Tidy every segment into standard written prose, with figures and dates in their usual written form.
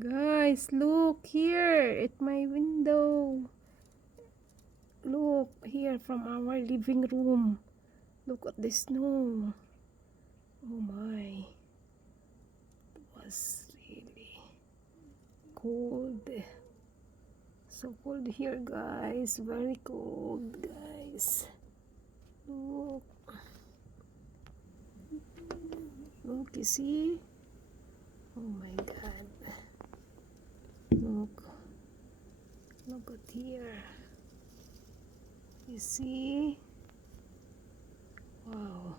Guys, look here at my window. Look here from our living room. Look at the snow. Oh my. It was really cold. So cold here, guys. Very cold, guys. Look. Look, you see? Oh my God. Look. Look at here. You see? Wow.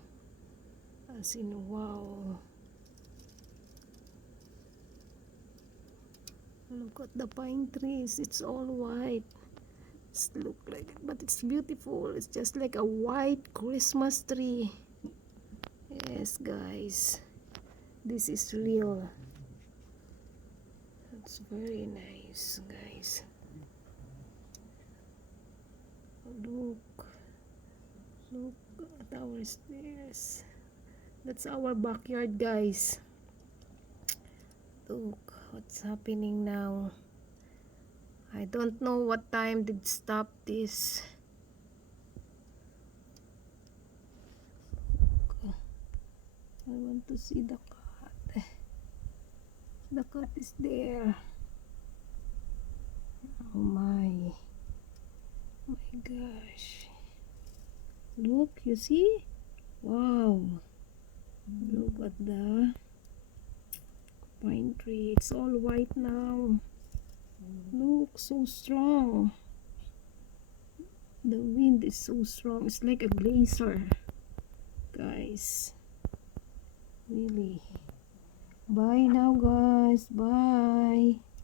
As in, wow. Look at the pine trees. It's all white. It's look like it, but it's beautiful. It's just like a white Christmas tree. Yes, guys. This is real. It's very nice, guys. Look. Look at our stairs. That's our backyard, guys. Look what's happening now. I don't know what time did stop this. Look. I want to see the cat. The cat is there. Oh my. My gosh. Look, you see? Wow. Look at the pine tree. It's all white now. Look, so strong. The wind is so strong. It's like a glacier. Guys. Really. Bye now, guys. Bye.